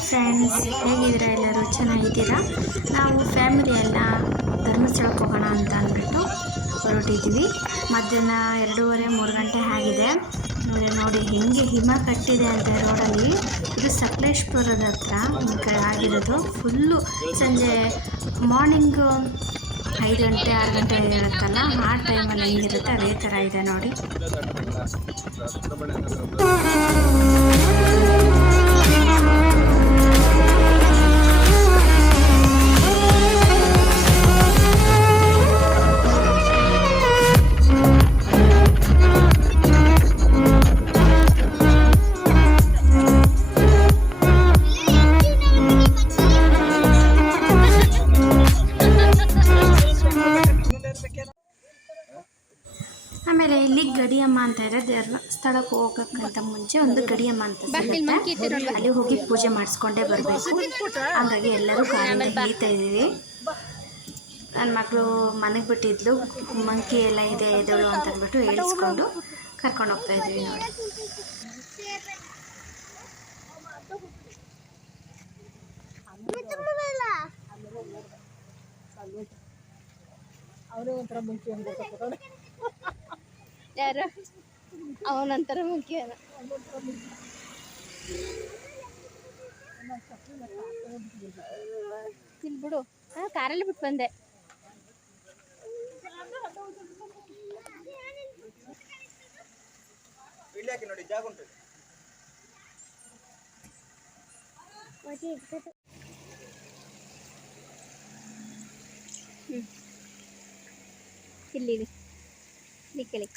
Hi friends, ಹೇಗಿದ್ದೀರಾ? ಎಲ್ಲರೂ ಚೆನ್ನಾಗಿದ್ದೀರಾ? ನಾವು ಫ್ಯಾಮಿಲಿ ಎಲ್ಲ ಧರ್ಮಸ್ಥಳಕ್ಕೆ ಹೋಗೋಣ ಅಂತ ಅಂದ್ಬಿಟ್ಟು ಹೊರಟಿದ್ದೀವಿ. ಮಧ್ಯಾಹ್ನ 2:30-3 ಗಂಟೆ ಆಗಿದೆ. ನೋಡಿ ಹೆಂಗೆ ಹಿಮ ಕಟ್ಟಿದೆ ಅಂತ ರೋಡಲ್ಲಿ. ಇದು ಸಕಲೇಶ್ಪುರದ ಹತ್ರ ಆಗಿರೋದು. ಫುಲ್ಲು ಸಂಜೆ ಮಾರ್ನಿಂಗು 5 ಗಂಟೆ 6 ಗಂಟೆ ಇರುತ್ತಲ್ಲ, ಆ ಟೈಮಲ್ಲಿ ಹೆಂಗಿರುತ್ತೆ ಅದೇ ಥರ ಇದೆ ನೋಡಿ. ಆಮೇಲೆ ಇಲ್ಲಿ ಗಡಿಯಮ್ಮ ಅಂತ ಇದೆ. ಧರ್ಮಸ್ಥಳಕ್ಕೆ ಹೋಗೋಕ್ಕಿಂತ ಮುಂಚೆ ಒಂದು ಗಡಿಯಮ್ಮ ಅಂತ ಸಿಗುತ್ತೆ, ಅಲ್ಲಿ ಹೋಗಿ ಪೂಜೆ ಮಾಡಿಸ್ಕೊಂಡೇ ಬರಬೇಕು. ಹಾಗಾಗಿ ಎಲ್ಲರೂ ಕಾರಿಂದ ಇಳಿತಾ ಇದ್ದೀವಿ. ನನ್ನ ಮಗಳು ಮನೆಗೆ ಬಿಟ್ಟಿದ್ಲು, ಮಂಕಿ ಎಲ್ಲ ಇದೆ ಎದಳು ಅಂತ ಅಂದ್ಬಿಟ್ಟು ಹೇಳಿಸ್ಕೊಂಡು ಕರ್ಕೊಂಡು ಹೋಗ್ತಾ ಇದ್ದೀವಿ ನೋಡಿ. ಯಾರು ಅವನಂತರ ಮುಖ್ಯ ಬಿಡು. ಕಾರಲ್ಲಿ ಬಿಟ್ಟು ಬಂದೆ. ನೋಡಿ ಜಾಗ ಉಂಟು. ಇಲ್ಲಿ ಕೇಳಿ.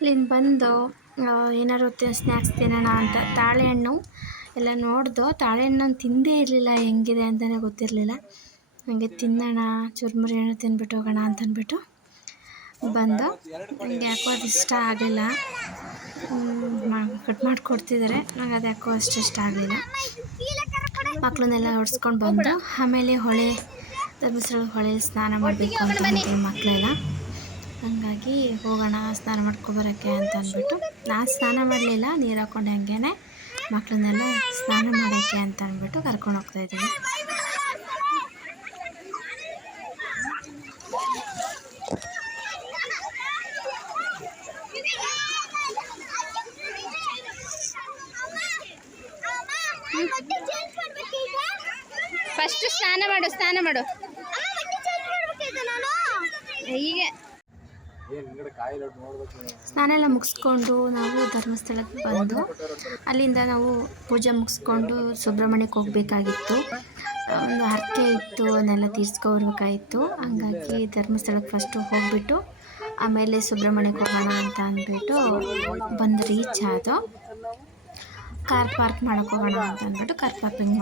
ಇಲ್ಲಿಂದ ಬಂದು ಏನಾದ್ರು ಸ್ನ್ಯಾಕ್ಸ್ ತಿನ್ನೋಣ ಅಂತ ತಾಳೆಹಣ್ಣು ಎಲ್ಲ ನೋಡ್ದು. ತಾಳೆಹಣ್ಣು ತಿಂದೇ ಇರಲಿಲ್ಲ, ಹೆಂಗಿದೆ ಅಂತಲೇ ಗೊತ್ತಿರಲಿಲ್ಲ. ನನಗೆ ತಿನ್ನೋಣ, ಚುರುಮುರಿ ಹಣ್ಣು ತಿಂದ್ಬಿಟ್ಟು ಹೋಗೋಣ ಅಂತಂದ್ಬಿಟ್ಟು ಬಂದು. ನನಗೆ ಯಾಕೋ ಅದು ಇಷ್ಟ ಆಗಲಿಲ್ಲ. ಕಟ್ ಮಾಡಿಕೊಡ್ತಿದ್ದಾರೆ, ನನಗೆ ಅದು ಯಾಕೋ ಅಷ್ಟು ಇಷ್ಟ ಆಗಲಿಲ್ಲ. ಮಕ್ಕಳನ್ನೆಲ್ಲ ಹೊಡ್ಸ್ಕೊಂಡು ಬಂದು ಆಮೇಲೆ ಧರ್ಮಸ್ಥಳ ಹೊಳೆಯಲ್ಲಿ ಸ್ನಾನ ಮಾಡಬೇಕು ಅಂತ ಅಂತಾರೆ ಮಕ್ಕಳೆಲ್ಲ. ಹಾಗಾಗಿ ಹೋಗೋಣ ಸ್ನಾನ ಮಾಡ್ಕೊಬರೋಕ್ಕೆ ಅಂತ ಅಂದ್ಬಿಟ್ಟು ನಾನು ಸ್ನಾನ ಮಾಡಲಿಲ್ಲ, ನೀರು ಹಾಕ್ಕೊಂಡು ಹಂಗೇ ಮಕ್ಕಳನ್ನೆಲ್ಲ ಸ್ನಾನ ಮಾಡೋಕ್ಕೆ ಅಂತ ಅಂದ್ಬಿಟ್ಟು ಕರ್ಕೊಂಡು ಹೋಗ್ತಾಯಿದ್ದೀವಿ. ಫಸ್ಟ್ ಸ್ನಾನ ಮಾಡು ಹೀಗೆ. ಸ್ನಾನ ಎಲ್ಲ ಮುಗಿಸ್ಕೊಂಡು ನಾವು ಧರ್ಮಸ್ಥಳಕ್ಕೆ ಬಂದು ಅಲ್ಲಿಂದ ನಾವು ಪೂಜೆ ಮುಗಿಸ್ಕೊಂಡು ಸುಬ್ರಹ್ಮಣ್ಯಕ್ಕೆ ಹೋಗಬೇಕಾಗಿತ್ತು. ಒಂದು ಹರಕೆ ಇತ್ತು, ಅದನ್ನೆಲ್ಲ ತೀರ್ಸ್ಕೊಬರ್ಬೇಕಾಗಿತ್ತು. ಹಂಗಾಗಿ ಧರ್ಮಸ್ಥಳಕ್ಕೆ ಫಸ್ಟು ಹೋಗಿಬಿಟ್ಟು ಆಮೇಲೆ ಸುಬ್ರಹ್ಮಣ್ಯಕ್ಕೆ ಹೋಗೋಣ ಅಂತ ಅಂದ್ಬಿಟ್ಟು ಬಂದು ರೀಚ್ ಆದೋ. ಕಾರ್ ಪಾರ್ಕ್ ಮಾಡೋಕ್ಕೆ ಹೋಗೋಣ ಅಂತ ಅಂದ್ಬಿಟ್ಟು ಕಾರ್ ಪಾರ್ಕಿಂಗ್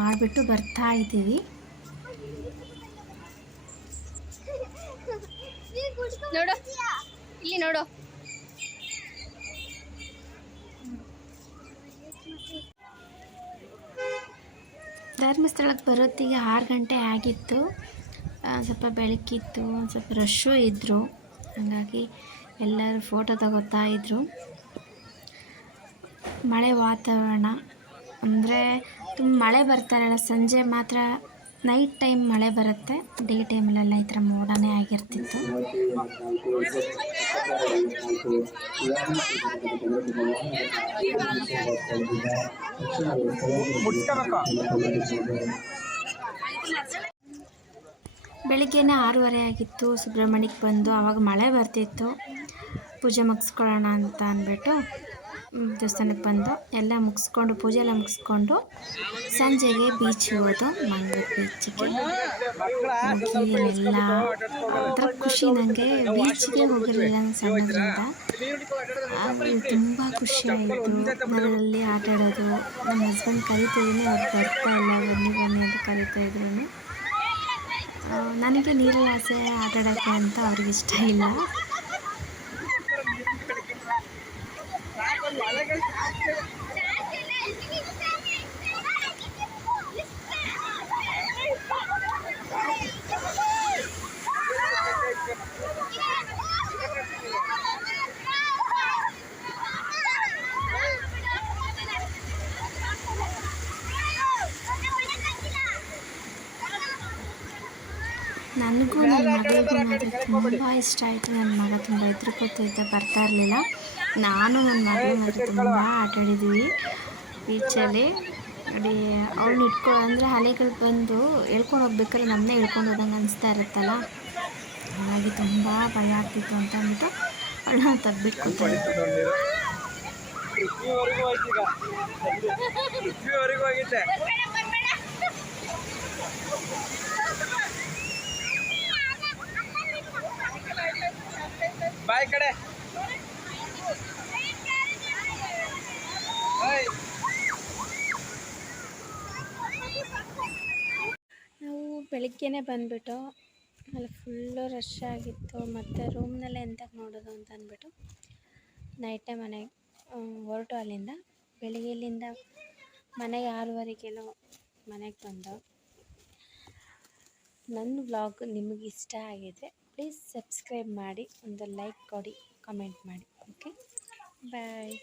ಮಾಡಿಬಿಟ್ಟು ಬರ್ತಾ ಇದ್ದೀವಿ. ನೋಡು, ಇಲ್ಲಿ ನೋಡು. ಧರ್ಮಸ್ಥಳಕ್ಕೆ ಬರೋತ್ತಿಗೆ 6 ಗಂಟೆ ಆಗಿತ್ತು. ಸ್ವಲ್ಪ ಬೆಳಕಿತ್ತು, ಒಂದು ಸ್ವಲ್ಪ ರಶ್ಶು ಇದ್ದರು. ಹಾಗಾಗಿ ಎಲ್ಲರೂ ಫೋಟೋ ತಗೋತಾ ಇದ್ದರು. ಮಳೆ ವಾತಾವರಣ ಅಂದರೆ ತುಂಬ ಮಳೆ ಬರ್ತಾರಲ್ಲ, ಸಂಜೆ ಮಾತ್ರ ನೈಟ್ ಟೈಮ್ ಮಳೆ ಬರುತ್ತೆ, ಡೇ ಟೈಮಲ್ಲೆಲ್ಲ ಈ ಥರ ಮೋಡನೇ ಆಗಿರ್ತಿತ್ತು. ಬೆಳಿಗ್ಗೆನೇ 6:30 ಆಗಿತ್ತು. ಸುಬ್ರಹ್ಮಣ್ಯಕ್ಕೆ ಬಂದು ಆವಾಗ ಮಳೆ ಬರ್ತಿತ್ತು. ಪೂಜೆ ಮುಗಿಸ್ಕೊಳ್ಳೋಣ ಅಂತ ಅಂದ್ಬಿಟ್ಟು ದೇವಸ್ಥಾನಕ್ಕೆ ಬಂದು ಎಲ್ಲ ಮುಗಿಸ್ಕೊಂಡು ಪೂಜೆ ಎಲ್ಲ ಮುಗಿಸ್ಕೊಂಡು ಸಂಜೆಗೆ ಬೀಚಿಗೆ ಹೋದು. ಮಂಗಳೂರು ಬೀಚಿಗೆ ಎಲ್ಲ ಒಂಥರ ಖುಷಿ. ನನಗೆ ಬೀಚಿಗೆ ಹೋಗಿರಲಿಲ್ಲ ಸಣ್ಣದ್ರಿಂದ, ತುಂಬ ಖುಷಿ ಆಯಿತು. ಮರದಲ್ಲಿ ಆಟ ಆಡೋದು. ನಮ್ಮ ಹಸ್ಬೆಂಡ್ ಕರಿತಿದ್ದೀನಿ, ಅವ್ರು ಬರ್ತಾ ಇಲ್ಲ, ಬನ್ನಿ ಬನ್ನಿ ಅಂತ ಕರಿತಾಯಿದ್ರು. ನನಗೆ ನೀರಲ್ಲಿ ಆಸೆ ಆಟ ಆಡೋಕ್ಕೆ ಅಂತ ಅವ್ರಿಗೆ ಇಷ್ಟ ಇಲ್ಲ. ನನಗೂ ನನ್ನ ಮಗಳಿಗೂ ಮಾತ್ರ ತುಂಬ ಇಷ್ಟ ಆಯಿತು. ನನ್ನ ಮಗ ತುಂಬ ಎದುರು ಕೂತಿದ್ದ, ಬರ್ತಾ ಇರಲಿಲ್ಲ. ನಾನು ನನ್ನ ಮಗಳು ಮಾತ್ರ ತುಂಬ ಆಟಾಡಿದ್ವಿ ಬೀಚಲ್ಲಿ. ನೋಡಿ ಅವಳು ಅಂದರೆ ಅಲೆಗಳು ಬಂದು ಎಳ್ಕೊಂಡು ಹೋಗ್ಬೇಕಾದ್ರೆ ನಮ್ಮನ್ನೇ ಎಳ್ಕೊಂಡು ಹೋದಂಗೆ ಅನಿಸ್ತಾ ಇರುತ್ತಲ್ಲ, ಹಾಗಾಗಿ ತುಂಬ ಭಯ ಆಗ್ತಿತ್ತು ಅಂತ ಅಂದ್ಬಿಟ್ಟು ಅವಳನ್ನ ತೆಗ್ದುಬಿಟ್ಟು ಬಾಯ್ ಕಡೆ ನಾವು ಬೆಳಿಗ್ಗೆನೇ ಬಂದುಬಿಟ್ಟು ಅಲ್ಲಿ ಫುಲ್ಲು ರಶ್ ಆಗಿತ್ತು. ಮತ್ತು ರೂಮ್ನಲ್ಲೇ ಎಂತಕ್ಕೆ ನೋಡೋದು ಅಂತ ಅಂದ್ಬಿಟ್ಟು ನೈಟೇ ಮನೆಗೆ ಹೊರಟು ಅಲ್ಲಿಂದ. ಬೆಳಿಗ್ಗೆ ಇಲ್ಲಿಂದ ಮನೆಗೆ 6:30 ಮನೆಗೆ ಬಂದು. ನನ್ನ ವ್ಲಾಗ್ ನಿಮಗೆ ಇಷ್ಟ ಆಗಿದರೆ ಪ್ಲೀಸ್ ಸಬ್ಸ್ಕ್ರೈಬ್ ಮಾಡಿ, ಒಂದು ಲೈಕ್ ಕೊಡಿ, ಕಮೆಂಟ್ ಮಾಡಿ. ಓಕೆ, ಬಾಯ್.